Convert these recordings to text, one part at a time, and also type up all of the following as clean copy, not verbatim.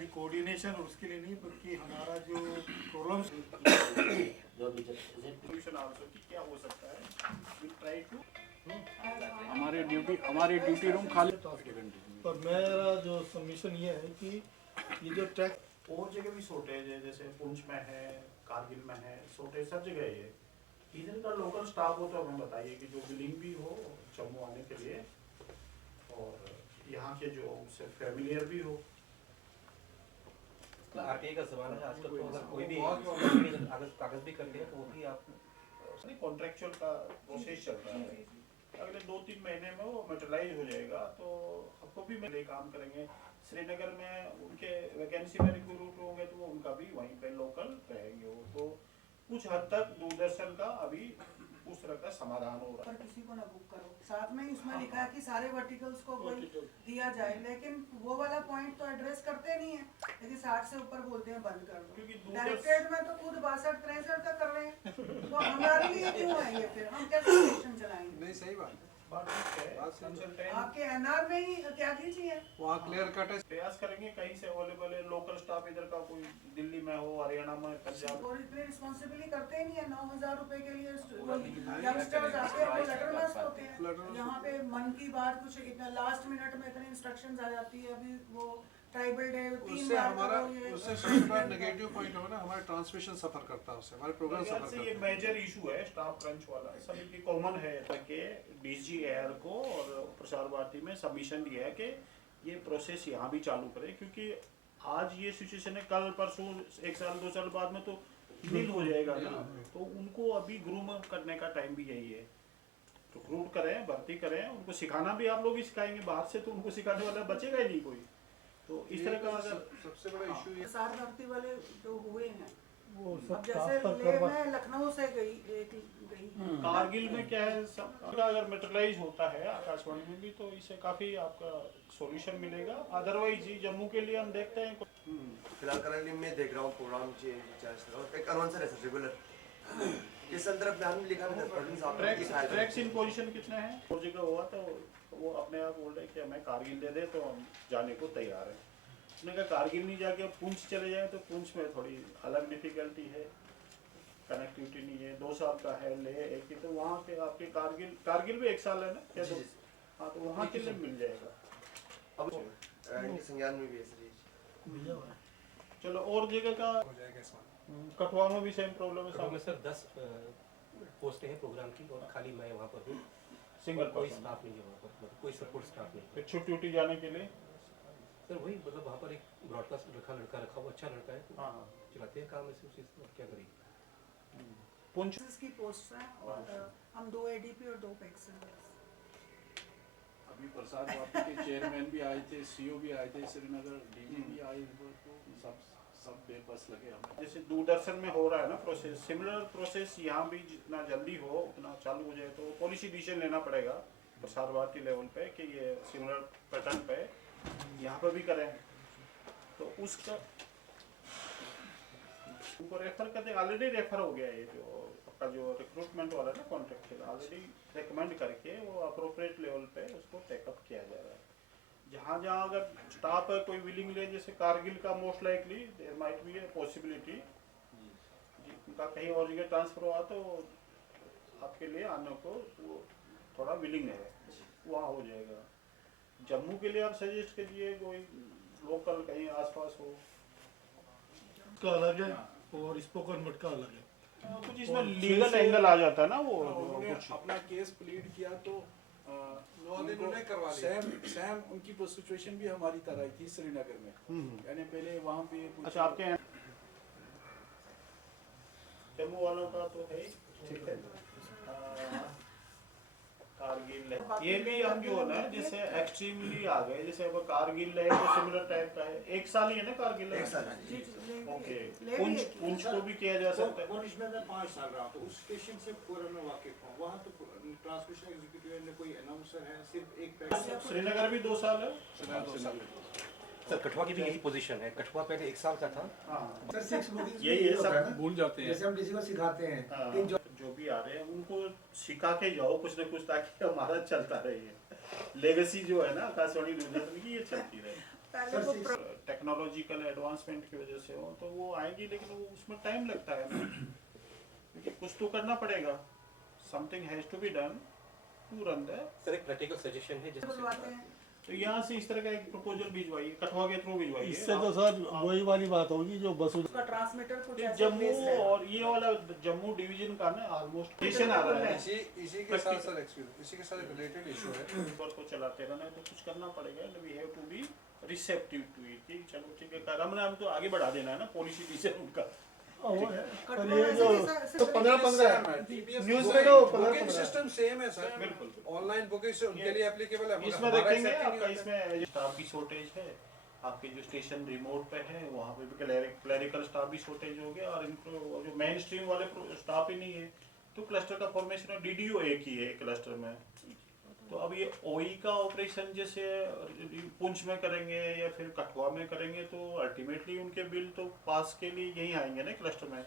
खाली कोऑर्डिनेशन और उसके लिए नहीं बल्कि हमारा जो प्रॉब्लम सोल्यूशन आल्सो कि क्या हो सकता है वी ट्राई टू हमारे ड्यूटी रूम खाली। और मेरा जो सबमिशन ये है कि ये जो ट्रैक और जगह भी शॉर्टेज है, जैसे पुंछ में है, कारगिल में है, शॉर्टेज सब जगह है। इधर का लोकल स्टाफ हो तो हमें बताइए कि जो बिलिंग भी हो जम्मू आने के लिए और यहाँ के जो उससे फैमिलियर भी हो। आरटीआई का ज़माना है आजकल, तो अगर कोई भी कागज भी करते हैं तो वो भी आप कॉन्ट्रेक्चुअल का प्रोसेस चल रहा है, अगले 2-3 महीने में वो मटेरियलाइज हो जाएगा तो आपको भी मिले काम करेंगे। श्रीनगर में उनके वैकेंसी में रिक्रूट होंगे तो उनका भी वहीं पे लोकल रहेंगे वो, तो कुछ हद तक दूरदर्शन का अभी उस तरह का समाधान हो रहा है। पर किसी को ना बुक करो, साथ में ही उसमें लिखा है कि सारे वर्टिकल्स को कोई दिया जाए, लेकिन वो वाला पॉइंट तो एड्रेस करते नहीं है, लेकिन 60 से ऊपर बोलते हैं बंद कर दो। डायरेक्टरेट में तो खुद 62-63 तक कर रहे हैं, तो हमारे लिए क्यों है ये? फिर हम कैसे स्टेशन चलाएंगे? नहीं सही बात है, आपके एनआर में ही क्या कीजिए, वहाँ क्लियर कट है। प्रयास करेंगे कहीं से अवेलेबल है लोकल स्टाफ, इधर का कोई दिल्ली में हो, हरियाणा में, पंजाब। और इतने रिस्पॉन्सिबिलिटी करते ही नहीं है। 9,000 रुपए के लिए यंगस्टर्स आते हैं, वो लेटर मस्त होते हैं। यहाँ पे मन की बात कुछ इतना लास्ट मिनट में इतनी इंस्ट्रक्शंस आ जाती है। अभी वो ट्राइबल डे 3 उससे बार हमारा करो, ये उससे सबसे बड़ा नेगेटिव पॉइंट है ना, हमारा ट्रांसमिशन सफर करता है, उससे हमारे प्रोग्राम मेरे ख्याल सफर से करता ये है। मेजर इशू है स्टाफ क्रंच वाला, सभी की कॉमन है कि डीजी एयर को और प्रसार भारती में सबमिशन दिया है कि ये प्रोसेस यहाँ भी चालू करें, क्योंकि आज ये सिचुएशन है, कल परसों 1 साल 2 साल बाद में तो नील हो जाएगा ना, तो उनको अभी ग्रूम करने का टाइम भी यही है। रिक्रूट करें, भर्ती करें, उनको सिखाना भी आप लोग ही सिखाएंगे, बाहर से तो उनको सिखाने वाला बचेगा ही नहीं कोई। तो इस तरह का अगर सबसे बड़ा इशू ये प्रसार भारती वाले जो हुए हैं, वो अब सब जैसे मैं लखनऊ से गई कारगिल में क्या है, सबका अगर मटेरियलाइज होता है आकाशवाणी में भी तो इससे काफी आपका सॉल्यूशन मिलेगा। अदरवाइज जी जम्मू के लिए हम देखते हैं फिलहाल करंटली मैं देख रहा हूँ प्रोग्राम चेंज और एक अनाउंसर है सर रेगुलर इस संदर्भ में हमने लिखा है ट्रैक्स इन पोजीशन कितने हैं। और जगह हुआ तो वो अपने आप बोल रहे कि हमें कारगिल दे दे तो हम जाने को तैयार हैं। उसने कहा कारगिल नहीं जाके पुंछ चले जाए तो पुंछ में थोड़ी अलग डिफिकल्टी है, कनेक्टिविटी नहीं है, 2 साल का है, ले एक ही, तो वहाँ के आपके कारगिल भी 1 साल है ना क्या? हाँ, तो वहाँ के लिए मिल जाएगा। अब संज्ञान में भी है सर। चलो और जगह का हो जाएगा इसमें। कठुआ में भी सेम प्रॉब्लम है में सर 10 पोस्टें हैं प्रोग्राम की और खाली मैं वहाँ पर हूँ, सिंगल कोई स्टाफ नहीं है वहाँ पर, मतलब कोई सपोर्ट स्टाफ नहीं है। फिर छुट्टी उट्टी जाने के लिए सर वही मतलब वहाँ पर एक ब्रॉडकास्ट लड़का रखा हुआ, अच्छा लड़का है, तो हाँ चलाते हैं काम ऐसे उसी से, और क्या करेंगे। पुंछ की पोस्ट है और हम 2 एडीपी और 2 पैक्स हैं। अभी प्रसार भारती के चेयरमैन भी आए थे, सीओ भी आए थे श्रीनगर, डीजी भी आए थे, तो सब बेबस लगे हमें। जैसे दूरदर्शन में हो रहा है ना प्रोसेस, सिमिलर प्रोसेस यहाँ भी जितना जल्दी हो उतना चालू हो जाए तो पॉलिसी डिसीजन लेना पड़ेगा प्रसार भारती लेवल पे कि ये सिमिलर पैटर्न पे यहाँ पर भी करें, तो उसका उनको रेफर करते, ऑलरेडी रेफर हो गया है जो आपका जो रिक्रूटमेंट वाला ना कॉन्ट्रैक्चुअल, ऑलरेडी रिकमेंड करके वो अप्रोप्रिएट लेवल पे उसको टेकअप किया जा रहा है। जहाँ जहाँ अगर स्टाफ है कोई विलिंग ले, जैसे कारगिल का most likely there might be a possibility उनका कहीं और जगह ट्रांसफर हुआ तो आपके लिए आने को वो थोड़ा विलिंग है, वहाँ हो जाएगा। जम्मू के लिए आप सजेस्ट कीजिए कोई लोकल कहीं आसपास हो, का अलग है और स्पोकन वर्ड का अलग है। कुछ इसमें लीगल एंगल आ जाता है ना, वो उन्होंने कुछ अपना केस प्लीड किया तो 9 दिन उन्हें करवा लिया। सेम उनकी सिचुएशन भी हमारी तरह ही थी श्रीनगर में, यानी पहले वहाँ पे कुछ अच्छा आपके जम्मू वालों का तो है ही, ठीक है। कारगिल है, ये भी हम जो है ना जैसे एक्सट्रीमली आ गए, जैसे अब कारगिल है तो सिमिलर टाइप का है, 1 साल ही है ना कारगिल है? 1 साल है। ओके, पुंछ को भी किया जा सकता है। पुंछ में मैं 5 साल रहा, तो उस स्टेशन से पूरा मैं वाकिफ हूँ। वहाँ तो ट्रांसमिशन एग्जीक्यूटिव ने कोई अनाउंसर है, सिर्फ एक श्रीनगर भी 2 साल है। सर कठुआ की भी यही पोजीशन है, कठुआ पहले 1 साल का था। हाँ सर 6 बुकिंग यही है, सब भूल जाते हैं। जैसे हम किसी को सिखाते हैं हाँ, कि जो भी आ रहे हैं उनको सिखा के जाओ कुछ ना कुछ, ताकि हमारा चलता रहे। लेगेसी जो है ना आकाशवाणी दूरदर्शन की, ये चलती रहे। पहले वो टेक्नोलॉजिकल एडवांसमेंट की वजह से हो तो वो आएगी, लेकिन वो उसमें टाइम लगता है ना, क्योंकि कुछ तो करना पड़ेगा, something has to be done to run the. Sir एक प्रैक्टिकल सजेशन है बुलवाते जैसे हैं। तो यहाँ से इस तरह का एक प्रपोजल भिजवाइए, कठुआ के थ्रू भिजवाइए। इससे तो सर वही वाली बात होगी जो बस उसका ट्रांसमीटर कुछ ऐसे जम्मू placed है। और ये वाला जम्मू डिवीजन का ना ऑलमोस्ट स्टेशन आ रहा है, इसी के साथ सर एक्सपीरियंस, इसी के साथ रिलेटेड इशू है। ऊपर को चलाते रहना है तो कुछ करना पड़ेगा, and we have to be receptive to it कि चलो ठीक है कर, हमने तो आगे बढ़ा देना है ना पॉलिसी डिसीजन उनका। पर ये जो तो 15-15 न्यूज़ में तो 15-15 सिस्टम सेम है सर, बिल्कुल। ऑनलाइन बुकिंग से उनके लिए एप्लीकेबल है। इसमें देखेंगे आपका इसमें स्टाफ की शॉर्टेज है, आपके जो स्टेशन रिमोट पे है वहाँ पे भी क्लरिकल स्टाफ भी शॉर्टेज हो गया, और इनको जो मेन स्ट्रीम वाले स्टाफ ही नहीं है, तो क्लस्टर का फॉर्मेशन है, डीडीओ एक ही है क्लस्टर में। तो अब ये ओई का ऑपरेशन जैसे पुंछ में करेंगे या फिर कठुआ में करेंगे तो अल्टीमेटली उनके बिल तो पास के लिए यही आएंगे ना क्लस्टर में।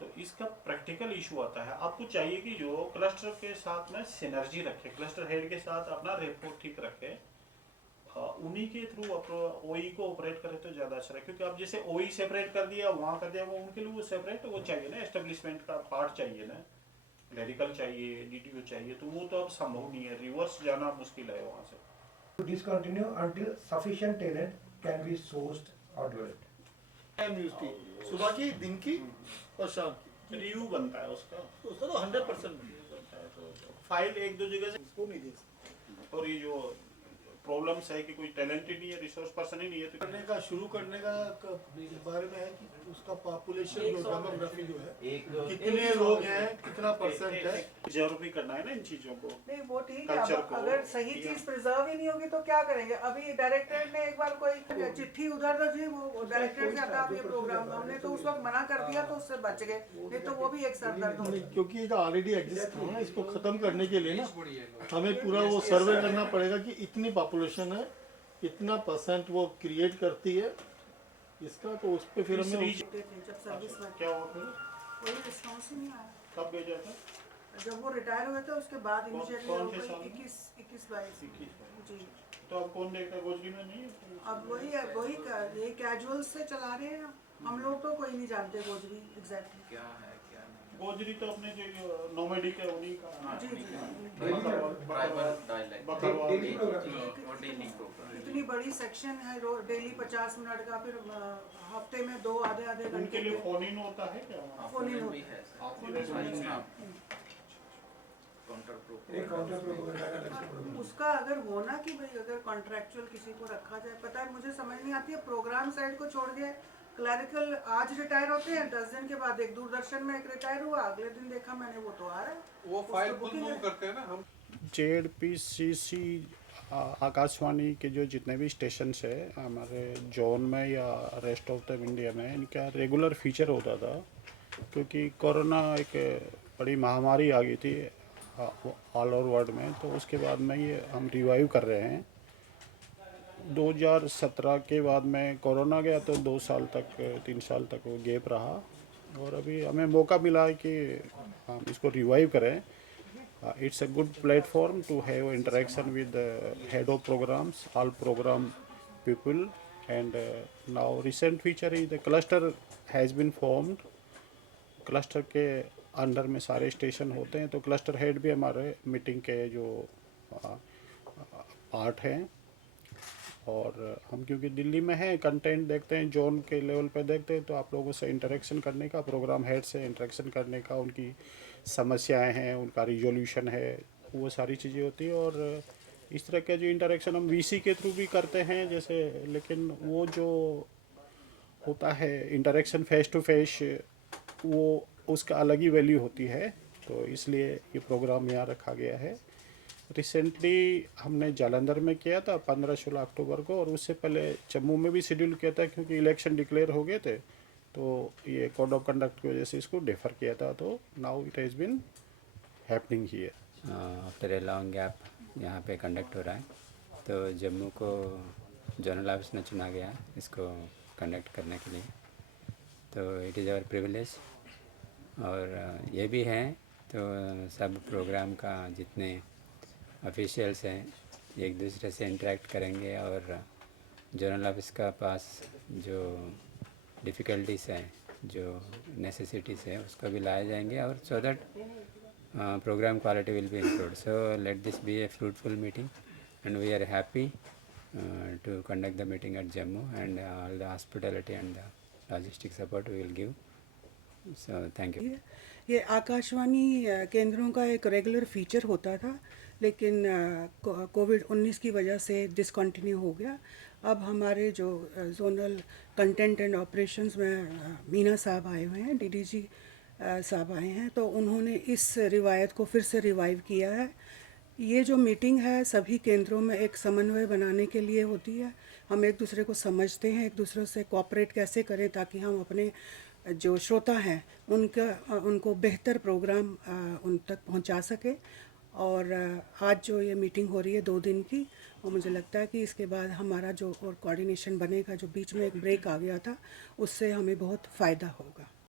तो इसका प्रैक्टिकल इशू आता है, आपको चाहिए कि जो क्लस्टर के साथ में सिनर्जी रखे, क्लस्टर हेड के साथ अपना रेपो ठीक रखे, उन्हीं के थ्रू ओई को ऑपरेट करे तो ज़्यादा अच्छा है, क्योंकि आप जैसे ओई सेपरेट कर दिया वहाँ कर दिया, वो उनके लिए वो सेपरेट वो चाहिए ना, एस्टेब्लिशमेंट का पार्ट चाहिए ना, क्लरिकल चाहिए, डीटीओ चाहिए, तो वो तो अब संभव नहीं है, रिवर्स जाना मुश्किल है वहाँ से। To discontinue until sufficient talent can be sourced or developed. Time news की सुबह की, दिन की और शाम की, रिव्यू बनता है उसका, उसका तो 100% बनता है, तो फाइल एक दो जगह से, उसको नहीं दे सकते। और ये जो प्रॉब्लम्स है कि कोई टैलेंट ही नहीं है, रिसोर्स पर्सन ही नहीं है, तो करने का शुरू करने का इस बारे में है कि उसका पॉपुलेशन जो डेमोग्राफी जो है कितने लोग हैं, कितना परसेंट है, प्रिजर्व भी करना है ना इन चीजों को। नहीं वो ठीक है, Culture अब को अगर सही या- चीज प्रिजर्व ही नहीं होगी तो क्या करेंगे। अभी डायरेक्टरेट ने एक बार कोई चिट्ठी उधर तो जी वो डायरेक्टरेट से आता आप ये प्रोग्राम, हमने तो उस वक्त मना कर दिया तो उससे बच गए, नहीं तो वो भी एक सरदर्द हो। क्योंकि ये ऑलरेडी एग्जिस्ट था ना, इसको खत्म करने के लिए ना हमें पूरा वो सर्वे करना पड़ेगा कि इतनी पॉपुलेशन है, इतना परसेंट वो क्रिएट करती है इसका, तो उस पे फिर इस हमें region- जब सर्विस में क्या हुआ फिर, कोई रिस्पॉन्स ही नहीं आया। कब भेजा था? जब वो रिटायर हुए थे उसके बाद इमीडिएटली कौन हो से गई साल में? 21-22 जी। तो अब कौन देखता है, गोजरी में नहीं है? अब वही है, वही ये कैजुअल से चला रहे हैं, हम लोग तो कोई नहीं जानते गोजरी एग्जैक्टली क्या है क्या नहीं। गोजरी तो अपने जो नोमेडिक है उन्हीं का, जी जी। Bakarwal Daily program. इतनी बड़ी सेक्शन है, डेली 50 मिनट का, फिर हफ्ते में 2 आधे उनके घंटे लिए के फोन इन होता है क्या? फोन इन होता है एक काउंटर पे हो जाएगा। उसका अगर होना कि भाई अगर कॉन्ट्रैक्चुअल किसी को रखा जाए, पता है मुझे समझ नहीं आती है, प्रोग्राम साइड को छोड़ के क्लरिकल आज रिटायर होते हैं, 10 दिन के बाद एक दूरदर्शन में एक रिटायर हुआ, अगले दिन देखा मैंने वो तो आ रहा है, वो फाइल खुद मूव करते हैं ना हम। JDPCC आकाशवाणी के जो जितने भी स्टेशन है हमारे जोन में या रेस्ट ऑफ द इंडिया में, इनका रेगुलर फीचर होता था, क्योंकि कोरोना एक बड़ी महामारी आ गई थी ऑल ओवर वर्ल्ड में, तो उसके बाद में ये हम रिवाइव कर रहे हैं। 2017 के बाद में कोरोना गया तो 2 साल तक 3 साल तक वो गैप रहा, और अभी हमें मौका मिला है कि हम इसको रिवाइव करें। It's a good platform to have interaction with the head of programs, all program people, and now recent feature is the cluster has been formed. Cluster के अंडर में सारे स्टेशन होते हैं, तो क्लस्टर हेड भी हमारे meeting के जो पार्ट हैं, और हम क्योंकि दिल्ली में हैं, कंटेंट देखते हैं, जोन के लेवल पे देखते हैं, तो आप लोगों से इंटरेक्शन करने का, प्रोग्राम हेड से इंटरेक्शन करने का, उनकी समस्याएं हैं, उनका रिजोल्यूशन है, वो सारी चीज़ें होती है। और इस तरह का जो इंटरेक्शन हम वीसी के थ्रू भी करते हैं जैसे, लेकिन वो जो होता है इंटरेक्शन फेस टू फेस, वो उसका अलग ही वैल्यू होती है, तो इसलिए ये प्रोग्राम यहाँ रखा गया है। रिसेंटली हमने जालंधर में किया था 15-16 अक्टूबर को, और उससे पहले जम्मू में भी शेड्यूल किया था, क्योंकि इलेक्शन डिक्लेयर हो गए थे, तो ये कोड ऑफ कंडक्ट की वजह से इसको डिफ़र किया था, तो now it has been happening here. After a long gap यहाँ पे कंडक्ट हो रहा है, तो जम्मू को जोनल ऑफिस में चुना गया इसको कंडक्ट करने के लिए, तो इट इज़ आवर प्रिविलेज। और ये भी है तो सब प्रोग्राम का जितने ऑफिशियल्स हैं एक दूसरे से इंटरेक्ट करेंगे, और जनरल ऑफिस का पास जो डिफ़िकल्टीज हैं, जो नेसेसिटीज़ है, उसको भी लाए जाएंगे, और so that program quality will be improved. So let this be a fruitful meeting, and we are happy to conduct the meeting at Jammu, and all the hospitality and the logistic support we will give. So thank you. ये आकाशवाणी केंद्रों का एक regular feature होता था, लेकिन कोविड-19 की वजह से डिसकंटिन्यू हो गया। अब हमारे जो जोनल कंटेंट एंड ऑपरेशंस में मीना साहब आए हुए हैं, डीडीजी साहब आए हैं, तो उन्होंने इस रिवायत को फिर से रिवाइव किया है। ये जो मीटिंग है सभी केंद्रों में एक समन्वय बनाने के लिए होती है। हम एक दूसरे को समझते हैं, एक दूसरे से कोऑपरेट कैसे करें ताकि हम अपने जो श्रोता हैं उनको बेहतर प्रोग्राम उन तक पहुंचा सके। और आज जो ये मीटिंग हो रही है 2 दिन की, वो मुझे लगता है कि इसके बाद हमारा जो और कोऑर्डिनेशन बनेगा, जो बीच में एक ब्रेक आ गया था, उससे हमें बहुत फ़ायदा होगा।